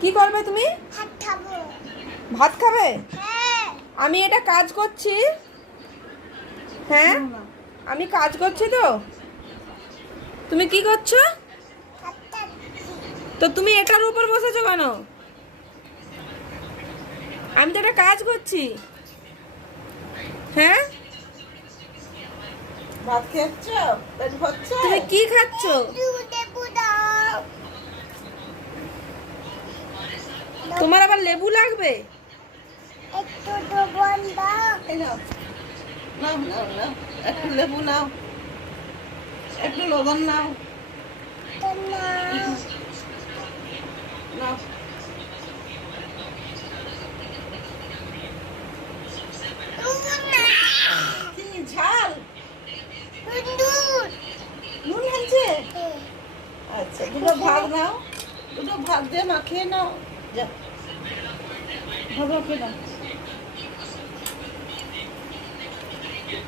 কি করবে তুমি? ভাত খাবো। ভাত খাবে? হ্যাঁ। আমি এটা কাজ করছি। হ্যাঁ, আমি কাজ করছি তো। তুমি কি করছো? ভাতটা তো তুমি এটার উপর বসেছো কেন? আমি তো একটা কাজ করছি। হ্যাঁ, ভাত খেয়েছ? পেট ভরছে? তুমি কি খাচ্ছ? লেবু দাও। তোমার আবার লেবু লাগবে? একটু লবণ দাও। এই নাও, নাও নাও নাও, একটু লেবু নাও, একটু লবণ নাও, তো নাও। নাও। কি ঝাল? দুধ। নুন হয়েছে? আচ্ছা, দুটো ভাত নাও, দুটো ভাত দিয়ে মাখিয়ে নাও। যা, ভাত মাখিয়ে নাও।